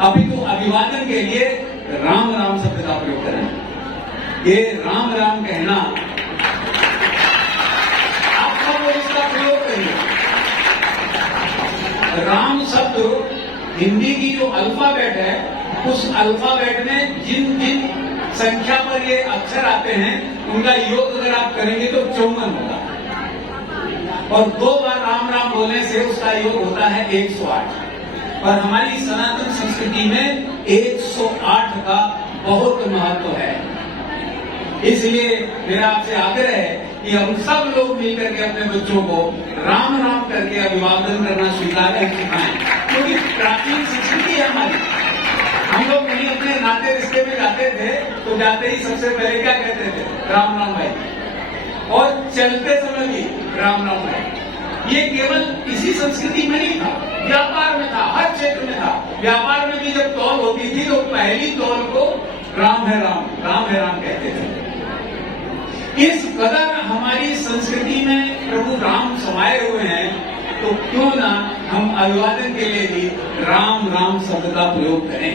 अभी तो अभिवादन के लिए राम राम शब्द का प्रयोग करें। ये राम राम कहना आप सब लोग इसका प्रयोग करिए। राम शब्द हिंदी की जो अल्फाबेट है, उस अल्फाबेट में जिन जिन संख्या पर ये अक्षर आते हैं उनका योग अगर आप करेंगे तो 54 होगा। और 2 बार राम राम राम बोलने से उसका योग होता है 108। और हमारी सनातन संस्कृति में 108 का बहुत महत्व है। इसलिए मेरा आपसे आग्रह है कि हम सब लोग मिलकर के अपने बच्चों को राम राम करके अभिवादन करना स्वीकार कर सिखाएं, क्योंकि प्राचीन संस्कृति है हमारी। हम लोग कहीं अपने नाते रिश्ते में जाते थे तो जाते ही सबसे पहले क्या कहते थे? राम राम भाई। और चलते समय भी राम राम भाई। ये केवल इसी संस्कृति में नहीं था, व्यापार में था, हर क्षेत्र में था। व्यापार में भी जब तौल होती थी तो पहली तौल को राम है राम, राम है राम कहते थे। इस कदर हमारी संस्कृति में प्रभु राम समाये हुए हैं, तो क्यों ना हम अभिवादन के लिए भी राम राम शब्द का प्रयोग करें।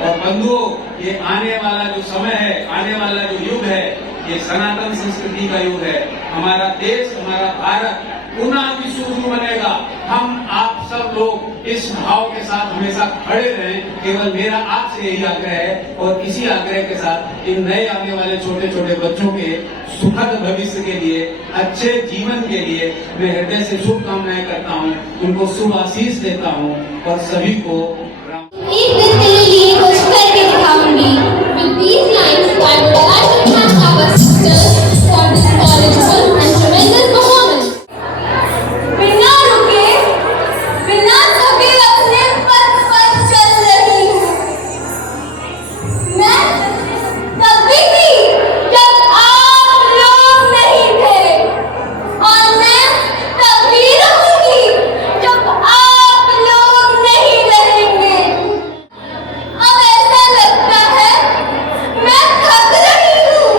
और बंधुओं, ये आने वाला जो समय है, आने वाला जो युग है, ये सनातन संस्कृति का युग है। हमारा देश, हमारा भारत पुनः विश्व बनेगा। हम आप सब लोग इस भाव के साथ हमेशा खड़े रहें, केवल मेरा आपसे यही आग्रह है। और इसी आग्रह के साथ इन नए आने वाले छोटे छोटे बच्चों के सुखद भविष्य के लिए, अच्छे जीवन के लिए मैं हृदय से शुभकामनाएं करता हूं, उनको शुभ आशीष देता हूं और सभी को एक दिन तेरे लिए कुछ करके दिखाऊंगी। With these lines, I would like to thank our sisters for this knowledgeable and tremendous performance. बिना रुके, बिना थके अपने पथ पर चल रही हूँ। मैं तभी थी जब आप लोग नहीं थे, और मैं तभी रहूंगी जब आप लोग नहीं रहेंगे। अब ऐसा लगता है मैं थक रही हूँ।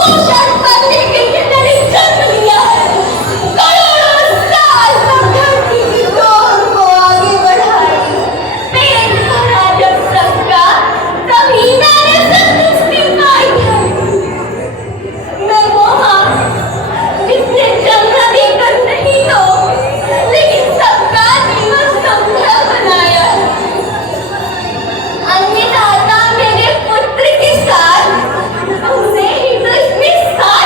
पोषण करने के लिए मैंने जन्म लिया है। करोड़ों साल तक धरती की डोर को आगे बढ़ाई। पेट भरा जब सबका, तभी मैंने संतुष्टि पाई है। मैं वो माँ जिसने जन्म देकर नहीं तो, लेकिन सबका जीवन संभव बनाया है। अन्नदाता मेरे पुत्र के साथ, उसे ही तो इसमें साथ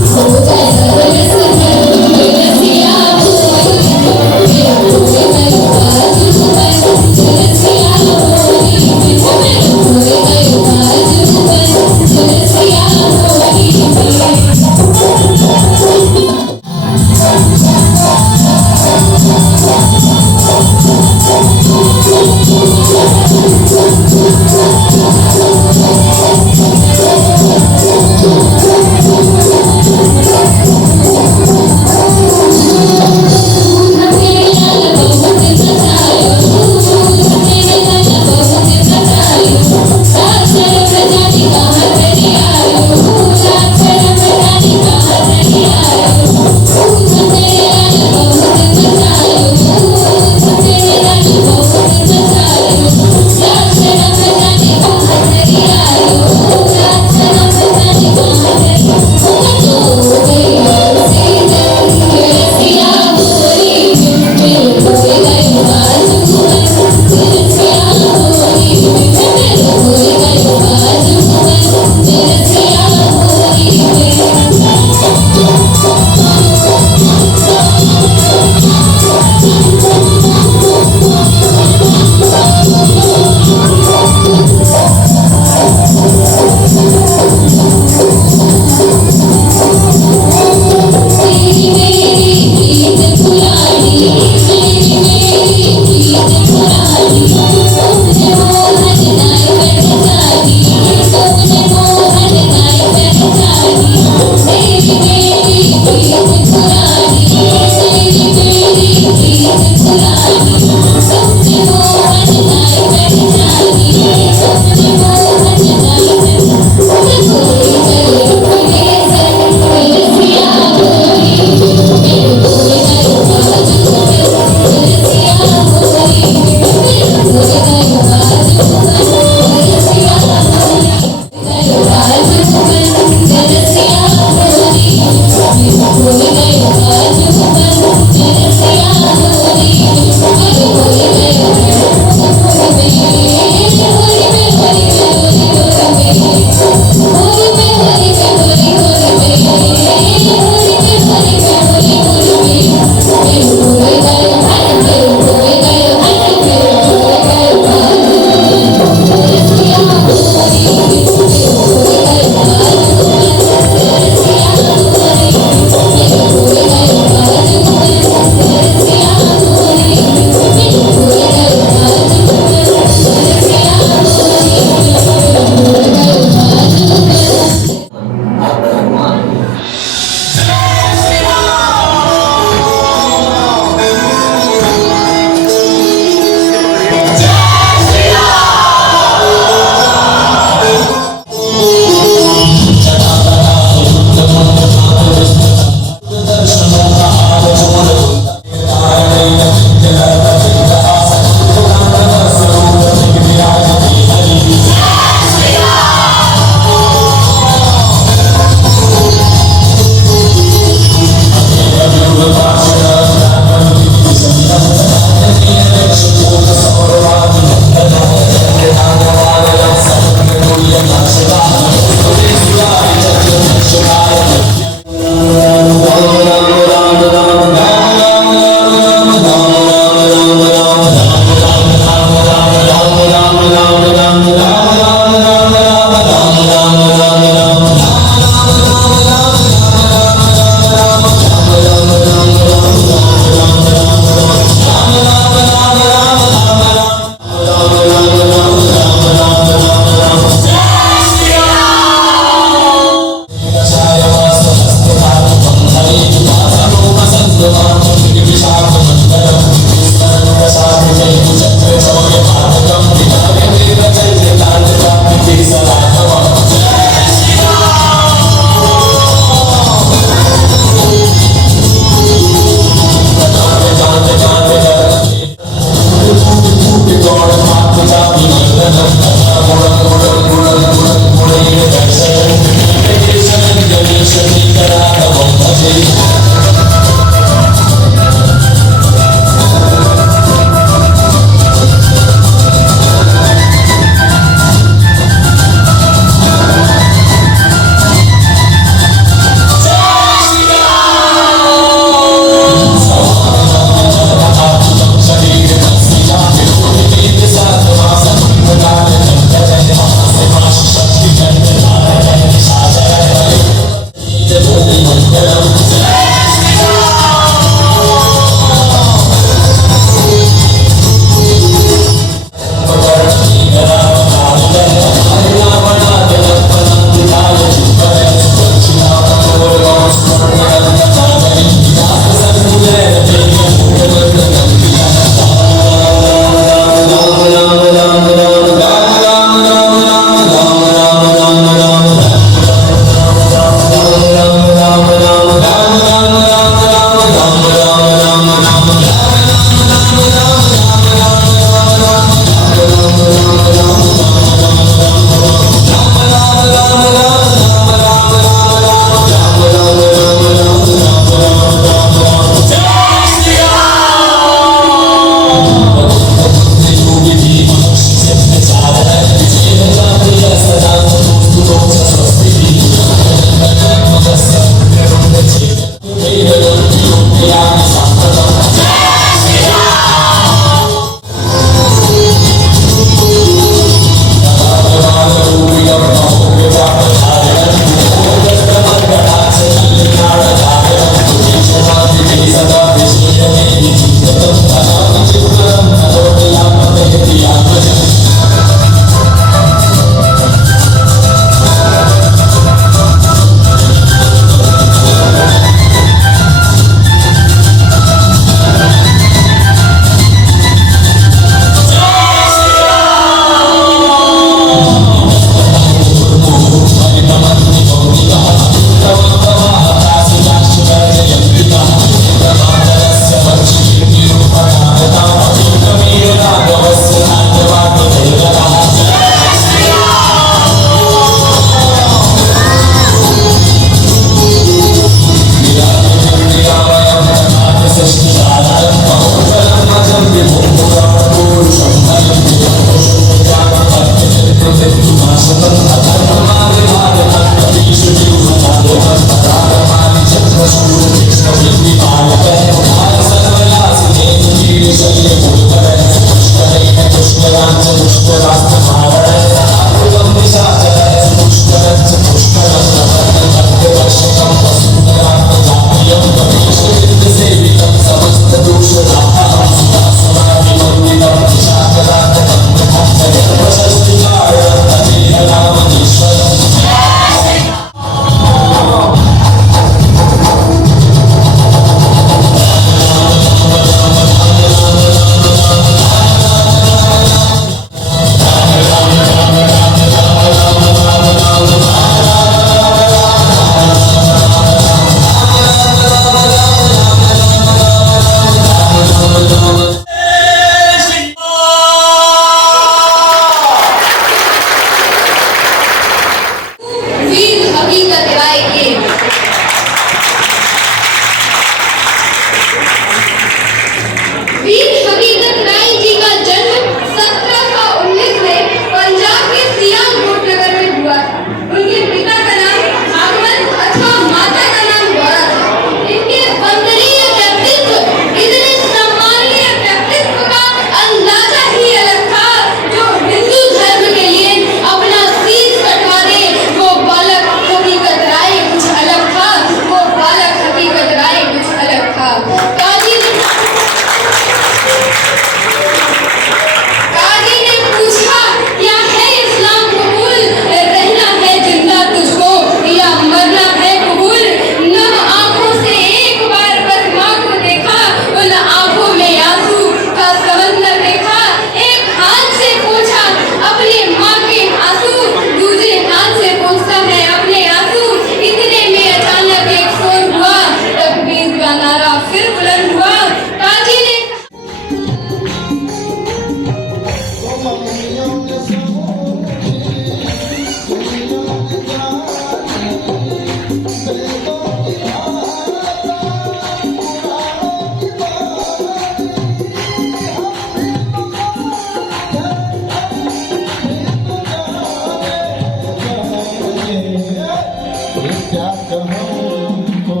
हमको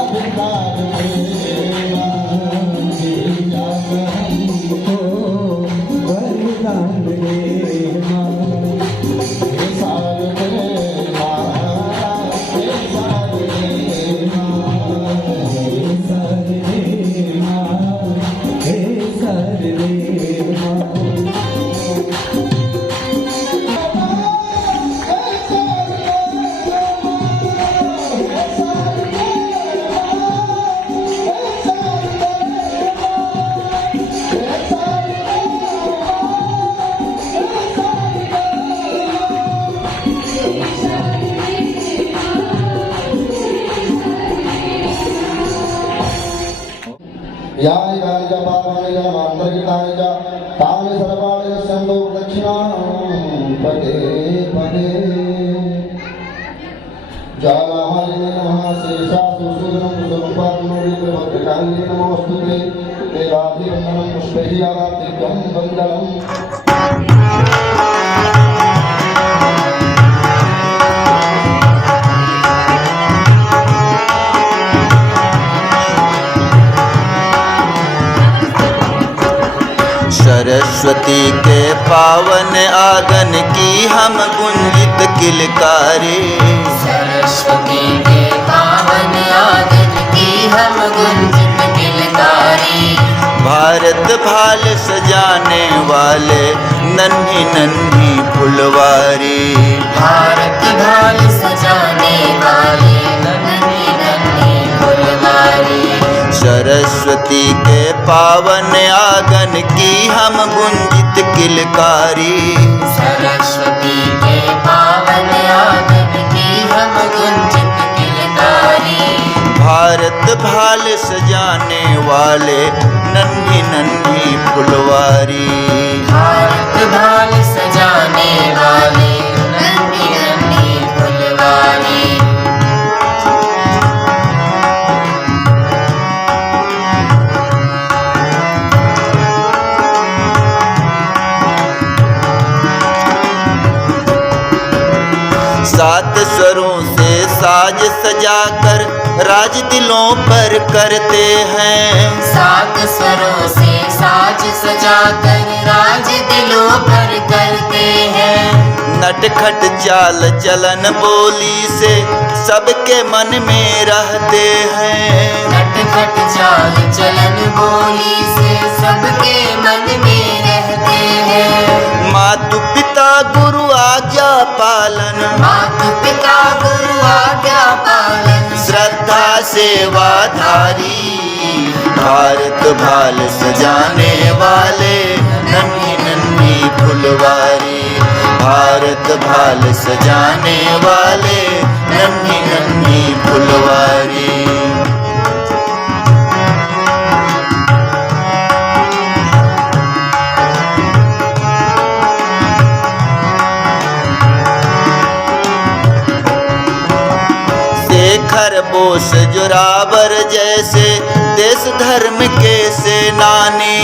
अधिकार देना, जाकर हमको बलिदान देना, हे सार देना, हे सार देना, हे सार देना, हे सार देना। यानि कानि च पापानि च मान्तर्गितानि च तानि सर्वाणि यस्यन्तो प्रदक्षिणां पदे पदे। जालाहारिणे नमः शेषासुसूदनं स्वरूपात्मनो विक्रमभद्रकालिने नमोऽस्तुते ते राधिवन्दनं पुष्पैः आराधितं वन्दनम्। सरस्वती के पावन आंगन की हम गुंजित किलकारी, सरस्वती के पावन आंगन की हम गुंजित किलकारी। भारत भाल सजाने वाले नन्ही नन्ही फुलवारी, भारत भाल सजाने वाले नन्ही नन्ही फुलवारी। सरस्वती के पावन आंगन की हम गुंजित किलकारी, सरस्वती के पावन आंगन की हम गुंजित किलकारी। भारत भाल सजाने वाले नन्ही नन्ही फुलवारी, भारत भाल सजाने वाले नन्ही नन्ही फुलवारी। सात स्वरों से साज सजाकर राज दिलों पर करते हैं, सात स्वरों से साज सजाकर राज दिलों पर करते हैं। नटखट चाल चलन बोली से सबके मन में रहते हैं, नटखट चाल चलन बोली से सबके मन में रहते हैं। मातु पिता गुरु आज्ञा पालन, माता पिता गुरु आज्ञा पालन। श्रद्धा सेवाधारी, भारत भाल सजाने वाले नन्ही नन्ही फुलवारी, भारत भाल सजाने वाले नन्ही नन्ही फुलवारी। खरबोश जोरावर जैसे देश धर्म के सेनानी,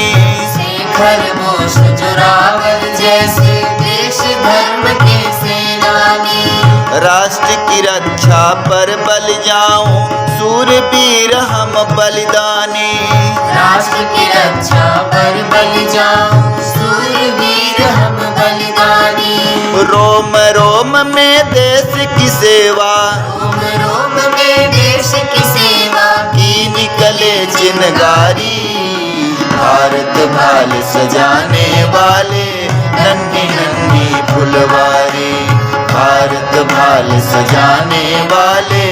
खरगोश जोरावर जैसे देश धर्म के सेनानी। राष्ट्र की रक्षा पर बल जाऊं सूरवीर हम बलिदानी, राष्ट्र की रक्षा पर बल जाऊं सूरवीर हम बलिदानी। रोम रोम में देश की सेवा, रोम रोम में देश की सेवा की निकले चिनगारी, भारत भाल सजाने वाले नन्ही नन्ही फुलवारी, भारत भाल सजाने वाले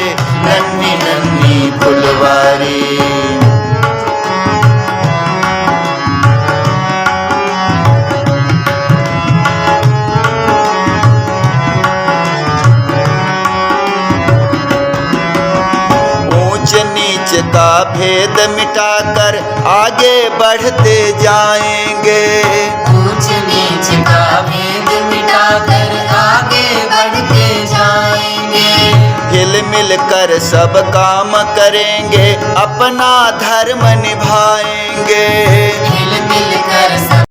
नन्ही नन्ही फुलवारी। नीच का भेद मिटाकर आगे बढ़ते जाएंगे, ऊंच नीच का भेद मिटाकर आगे बढ़ते जाएंगे। हिल मिल कर सब काम करेंगे अपना धर्म निभाएंगे,